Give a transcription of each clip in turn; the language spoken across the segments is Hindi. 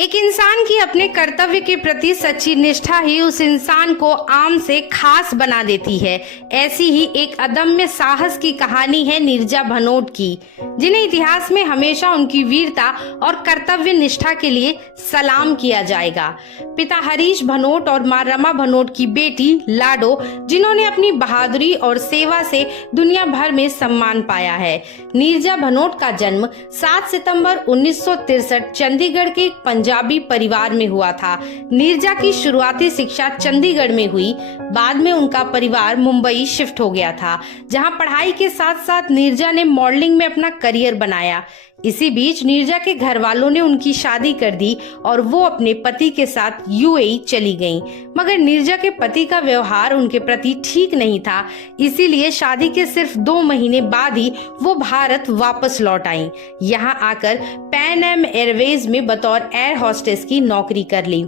एक इंसान की अपने कर्तव्य के प्रति सच्ची निष्ठा ही उस इंसान को आम से खास बना देती है। ऐसी ही एक अदम्य साहस की कहानी है नीरजा भनोट की, जिन्हें इतिहास में हमेशा उनकी वीरता और कर्तव्य निष्ठा के लिए सलाम किया जाएगा। पिता हरीश भनोट और मां रमा भनोट की बेटी लाडो, जिन्होंने अपनी बहादुरी और सेवा से दुनिया भर में सम्मान पाया है। नीरजा भनोट का जन्म 7 सितंबर 1963 चंडीगढ़ के एक पंजाबी परिवार में हुआ था। नीरजा की शुरुआती शिक्षा चंडीगढ़ में हुई। बाद में उनका परिवार मुंबई शिफ्ट हो गया था, जहां पढ़ाई के साथ साथ नीरजा ने मॉडलिंग में अपना करियर बनाया। इसी बीच नीरजा के घर वालों ने उनकी शादी कर दी और वो अपने पति के साथ यूएई चली गईं। मगर नीरजा के पति का व्यवहार उनके प्रति ठीक नहीं था, इसीलिए शादी के सिर्फ 2 महीने बाद ही वो भारत वापस लौट आईं। यहाँ आकर पैन एम एयरवेज में बतौर एयर होस्टेस की नौकरी कर ली।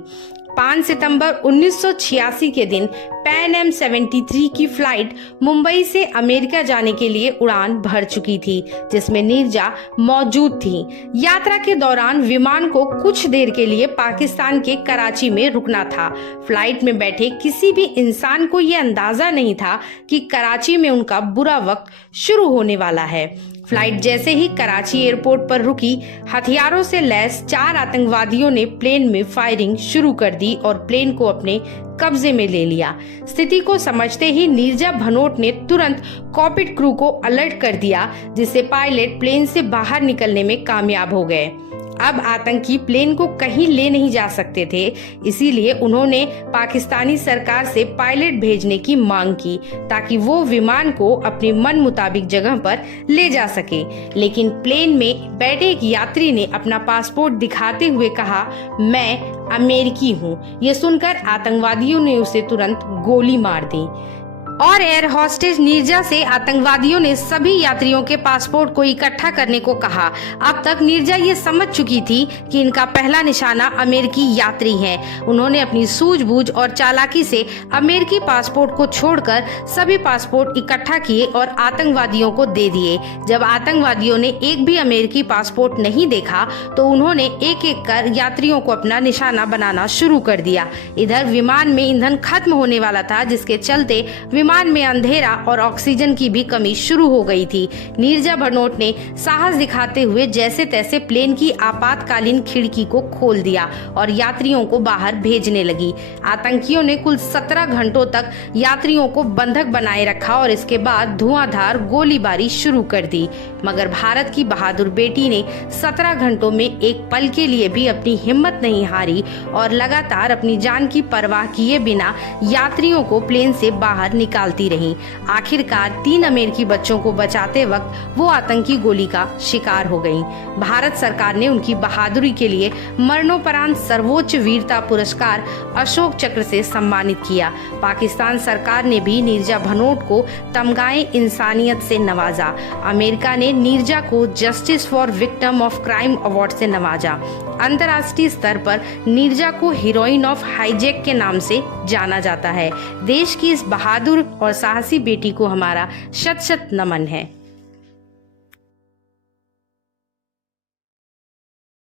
5 सितंबर 1986 के दिन पैन एम 73 की फ्लाइट मुंबई से अमेरिका जाने के लिए उड़ान भर चुकी थी, जिसमें नीरजा मौजूद थी। यात्रा के दौरान विमान को कुछ देर के लिए पाकिस्तान के कराची में रुकना था। फ्लाइट में बैठे किसी भी इंसान को यह अंदाजा नहीं था कि कराची में उनका बुरा वक्त शुरू होने वाला है। फ्लाइट जैसे ही कराची एयरपोर्ट पर रुकी, हथियारों से लैस 4 आतंकवादियों ने प्लेन में फायरिंग शुरू कर दी और प्लेन को अपने कब्जे में ले लिया। स्थिति को समझते ही नीरजा भनोट ने तुरंत कॉकपिट क्रू को अलर्ट कर दिया, जिससे पायलट प्लेन से बाहर निकलने में कामयाब हो गए। अब आतंकी प्लेन को कहीं ले नहीं जा सकते थे, इसीलिए उन्होंने पाकिस्तानी सरकार से पायलट भेजने की मांग की, ताकि वो विमान को अपने मन मुताबिक जगह पर ले जा सके। लेकिन प्लेन में बैठे एक यात्री ने अपना पासपोर्ट दिखाते हुए कहा, मैं अमेरिकी हूँ। ये सुनकर आतंकवादियों ने उसे तुरंत गोली मार दी और एयर होस्टेस नीरजा से आतंकवादियों ने सभी यात्रियों के पासपोर्ट को इकट्ठा करने को कहा। अब तक नीरजा ये समझ चुकी थी कि इनका पहला निशाना अमेरिकी यात्री हैं। उन्होंने अपनी सूझबूझ और चालाकी से अमेरिकी पासपोर्ट को छोड़कर सभी पासपोर्ट इकट्ठा किए और आतंकवादियों को दे दिए। जब आतंकवादियों ने एक भी अमेरिकी पासपोर्ट नहीं देखा, तो उन्होंने एक एक कर यात्रियों को अपना निशाना बनाना शुरू कर दिया। इधर विमान में ईंधन खत्म होने वाला था, जिसके चलते विमान में अंधेरा और ऑक्सीजन की भी कमी शुरू हो गई थी। नीरजा भनोट ने साहस दिखाते हुए जैसे तैसे प्लेन की आपातकालीन खिड़की को खोल दिया और यात्रियों को बाहर भेजने लगी। आतंकियों ने कुल 17 घंटों तक यात्रियों को बंधक बनाए रखा और इसके बाद धुआंधार गोलीबारी शुरू कर दी। मगर भारत की बहादुर बेटी ने 17 घंटों में एक पल के लिए भी अपनी हिम्मत नहीं हारी और लगातार अपनी जान की परवाह किए बिना यात्रियों को प्लेन से बाहर निकालती रही। आखिरकार 3 अमेरिकी बच्चों को बचाते वक्त वो आतंकी गोली का शिकार हो गईं। भारत सरकार ने उनकी बहादुरी के लिए मरणोपरांत सर्वोच्च वीरता पुरस्कार अशोक चक्र से सम्मानित किया। पाकिस्तान सरकार ने भी नीरजा भनोट को तमगाए इंसानियत से नवाजा। अमेरिका ने नीरजा को justice for victim of crime award से नवाजा। अंतर्राष्ट्रीय स्तर पर नीरजा को हीरोइन ऑफ हाईजैक के नाम से जाना जाता है। देश की इस बहादुर और साहसी बेटी को हमारा शत शत नमन है।